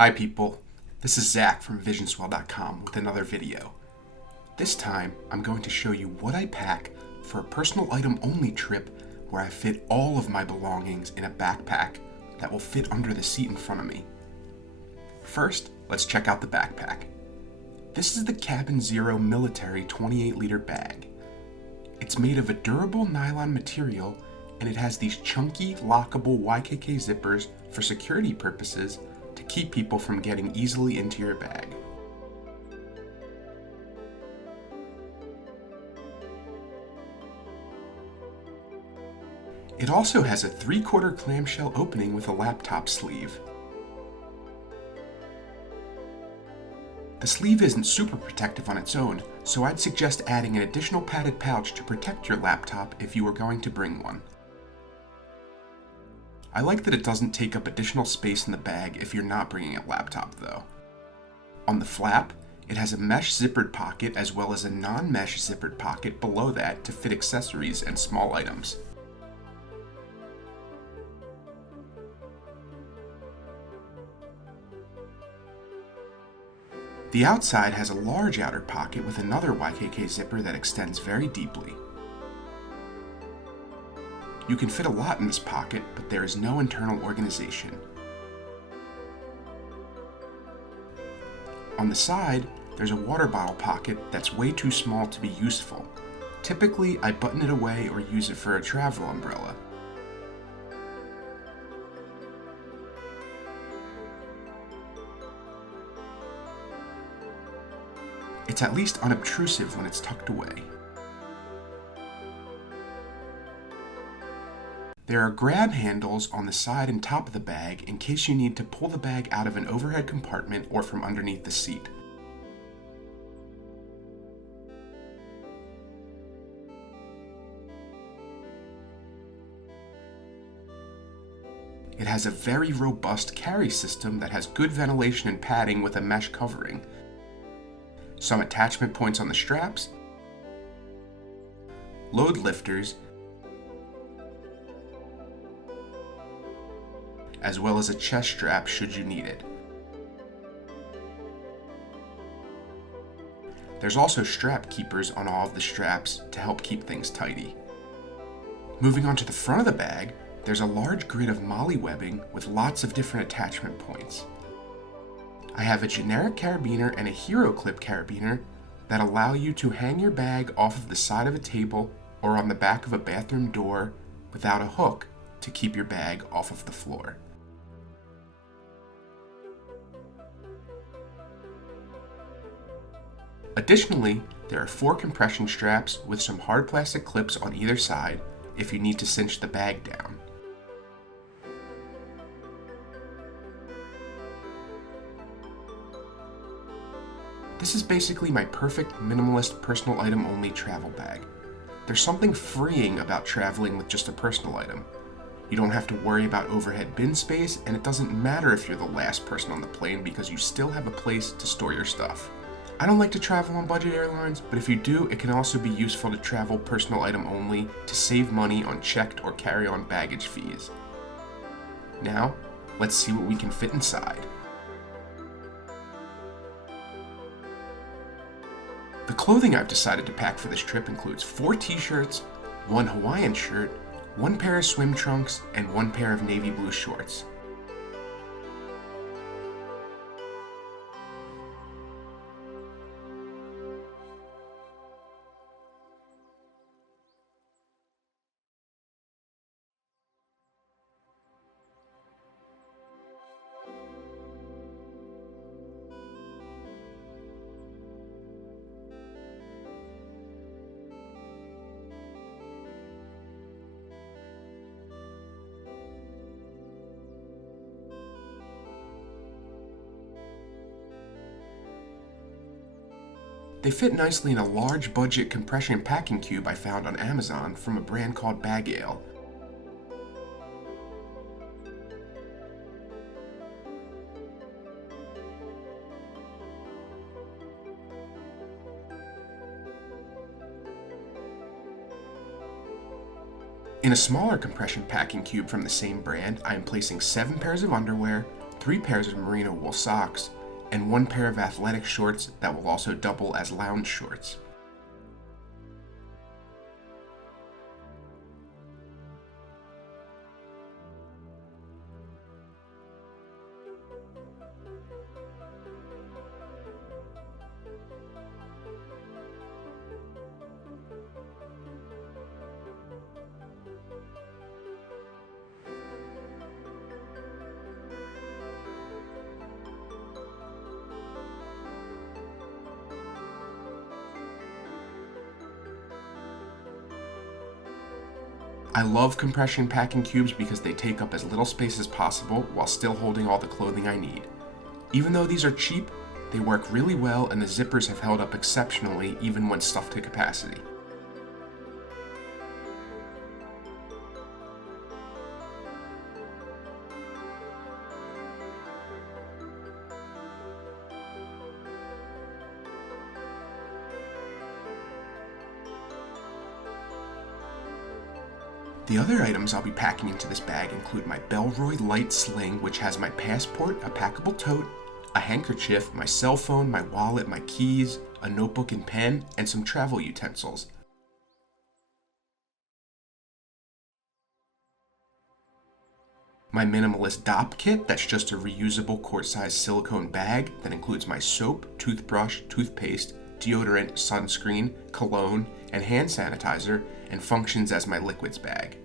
Hi people, this is Zach from visionswell.com with another video. This time, I'm going to show you what I pack for a personal item only trip where I fit all of my belongings in a backpack that will fit under the seat in front of me. First, let's check out the backpack. This is the CabinZero Military 28-liter bag. It's made of a durable nylon material and it has these chunky, lockable YKK zippers for security purposes to keep people from getting easily into your bag. It also has a 3/4 clamshell opening with a laptop sleeve. The sleeve isn't super protective on its own, so I'd suggest adding an additional padded pouch to protect your laptop if you were going to bring one. I like that it doesn't take up additional space in the bag if you're not bringing a laptop though. On the flap, it has a mesh zippered pocket as well as a non-mesh zippered pocket below that to fit accessories and small items. The outside has a large outer pocket with another YKK zipper that extends very deeply. You can fit a lot in this pocket, but there is no internal organization. On the side, there's a water bottle pocket that's way too small to be useful. Typically, I button it away or use it for a travel umbrella. It's at least unobtrusive when it's tucked away. There are grab handles on the side and top of the bag in case you need to pull the bag out of an overhead compartment or from underneath the seat. It has a very robust carry system that has good ventilation and padding with a mesh covering, some attachment points on the straps, load lifters, as well as a chest strap should you need it. There's also strap keepers on all of the straps to help keep things tidy. Moving on to the front of the bag, there's a large grid of MOLLE webbing with lots of different attachment points. I have a generic carabiner and a hero clip carabiner that allow you to hang your bag off of the side of a table or on the back of a bathroom door without a hook to keep your bag off of the floor. Additionally, there are 4 compression straps with some hard plastic clips on either side if you need to cinch the bag down. This is basically my perfect minimalist personal item only travel bag. There's something freeing about traveling with just a personal item. You don't have to worry about overhead bin space, and it doesn't matter if you're the last person on the plane because you still have a place to store your stuff. I don't like to travel on budget airlines, but if you do, it can also be useful to travel personal item only to save money on checked or carry-on baggage fees. Now, let's see what we can fit inside. The clothing I've decided to pack for this trip includes 4 t-shirts, 1 Hawaiian shirt, 1 pair of swim trunks, and 1 pair of navy blue shorts. They fit nicely in a large budget compression packing cube I found on Amazon from a brand called Bag Ale. In a smaller compression packing cube from the same brand, I am placing 7 pairs of underwear, 3 pairs of merino wool socks, and 1 pair of athletic shorts that will also double as lounge shorts. I love compression packing cubes because they take up as little space as possible while still holding all the clothing I need. Even though these are cheap, they work really well and the zippers have held up exceptionally even when stuffed to capacity. The other items I'll be packing into this bag include my Belroy light sling, which has my passport, a packable tote, a handkerchief, my cell phone, my wallet, my keys, a notebook and pen, and some travel utensils. My Minimalist DOP kit, that's just a reusable quart-sized silicone bag that includes my soap, toothbrush, toothpaste, deodorant, sunscreen, cologne, and hand sanitizer, and functions as my liquids bag.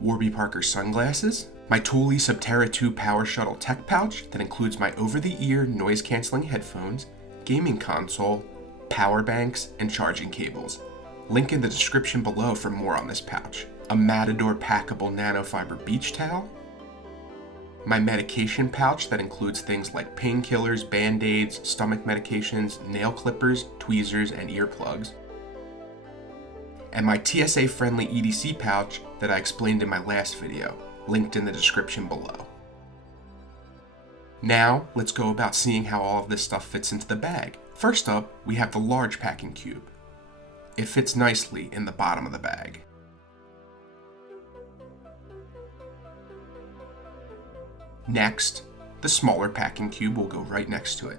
Warby Parker sunglasses, my Thule Subterra 2 Power Shuttle tech pouch that includes my over-the-ear noise-canceling headphones, gaming console, power banks, and charging cables. Link in the description below for more on this pouch. A Matador packable nanofiber beach towel, my medication pouch that includes things like painkillers, band-aids, stomach medications, nail clippers, tweezers, and earplugs, and my TSA-friendly EDC pouch that I explained in my last video, linked in the description below. Now, let's go about seeing how all of this stuff fits into the bag. First up, we have the large packing cube. It fits nicely in the bottom of the bag. Next, the smaller packing cube will go right next to it.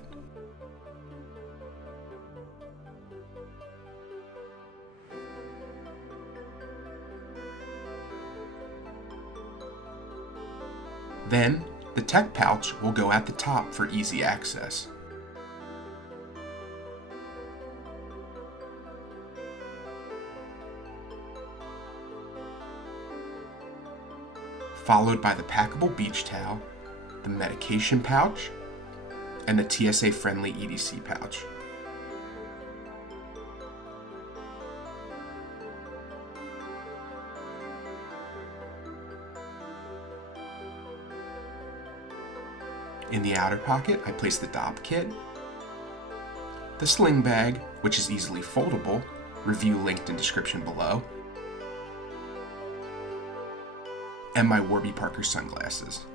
Then, the tech pouch will go at the top for easy access. Followed by the packable beach towel, the medication pouch, and the TSA-friendly EDC pouch. In the outer pocket, I place the DOP kit, the sling bag, which is easily foldable, review linked in description below, and my Warby Parker sunglasses.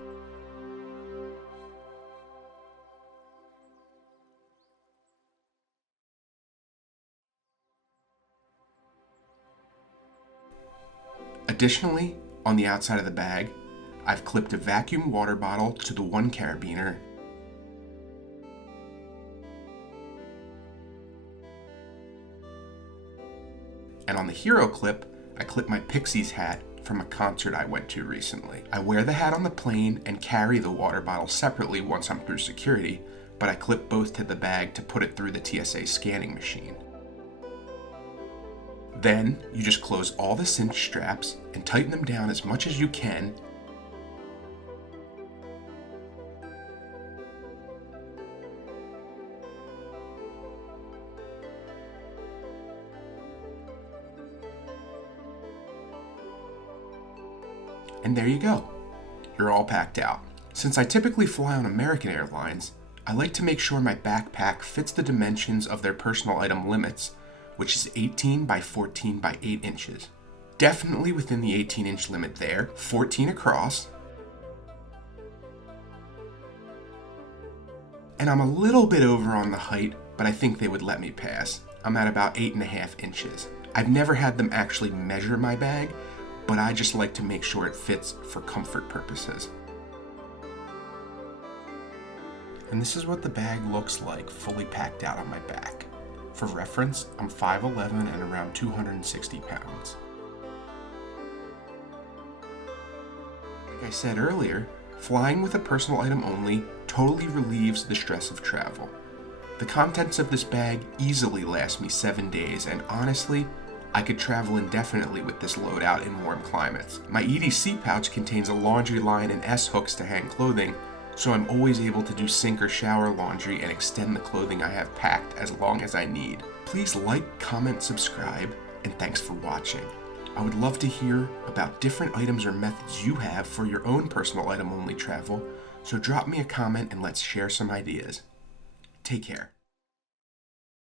Additionally, on the outside of the bag, I've clipped a vacuum water bottle to the one carabiner, and on the hero clip, I clipped my Pixies hat from a concert I went to recently. I wear the hat on the plane and carry the water bottle separately once I'm through security, but I clip both to the bag to put it through the TSA scanning machine. Then, you just close all the cinch straps and tighten them down as much as you can. And there you go. You're all packed out. Since I typically fly on American Airlines, I like to make sure my backpack fits the dimensions of their personal item limits, which is 18 by 14 by 8 inches. Definitely within the 18-inch limit there, 14 across. And I'm a little bit over on the height, but I think they would let me pass. I'm at about 8.5 inches. I've never had them actually measure my bag, but I just like to make sure it fits for comfort purposes. And this is what the bag looks like fully packed out on my back. For reference, I'm 5'11" and around 260 pounds. Like I said earlier, flying with a personal item only totally relieves the stress of travel. The contents of this bag easily last me 7 days, and honestly, I could travel indefinitely with this loadout in warm climates. My EDC pouch contains a laundry line and S-hooks to hang clothing, so I'm always able to do sink or shower laundry and extend the clothing I have packed as long as I need. Please like, comment, subscribe, and thanks for watching. I would love to hear about different items or methods you have for your own personal item only travel, so drop me a comment and let's share some ideas. Take care.